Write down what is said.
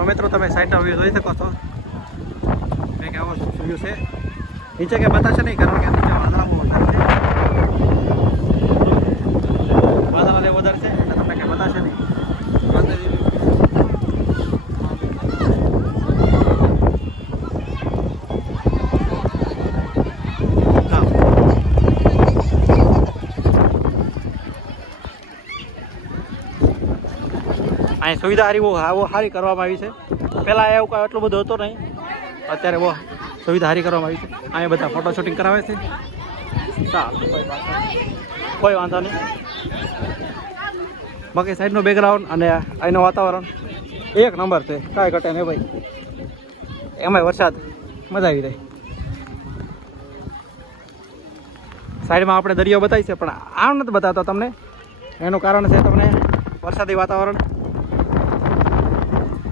તો મિત્રો તમે સાઈડના વ્યૂ જોઈ શકો છો કંઈક આવો વ્યૂ છે. નીચે કંઈ બતાવશે નહીં કારણ કે નીચે વાદળા બહુ વધારે છે, વાદળા જે વધારે છે એટલે તમને કંઈ બતાવશે નહીં. અહીં સુવિધા સારી કરવામાં આવી છે. પહેલાં એવું કાંઈ એટલું બધું હતું નહીં, અત્યારે બહુ સુવિધા સારી કરવામાં આવી છે. અહીંયા બધા ફોટો શૂટિંગ કરાવે છે. ચાલો કોઈ વાંધો નહીં. બાકી સાઈડનું બેકગ્રાઉન્ડ અને અહીંનું વાતાવરણ એક નંબર છે, કાંઈ ઘટે નહીં ભાઈ. એમાંય વરસાદ મજા આવી જાય. સાઈડમાં આપણે દરિયો બતાવી છે પણ આમ નથી બતાવતો તમને, એનું કારણ છે તમને વરસાદી વાતાવરણ.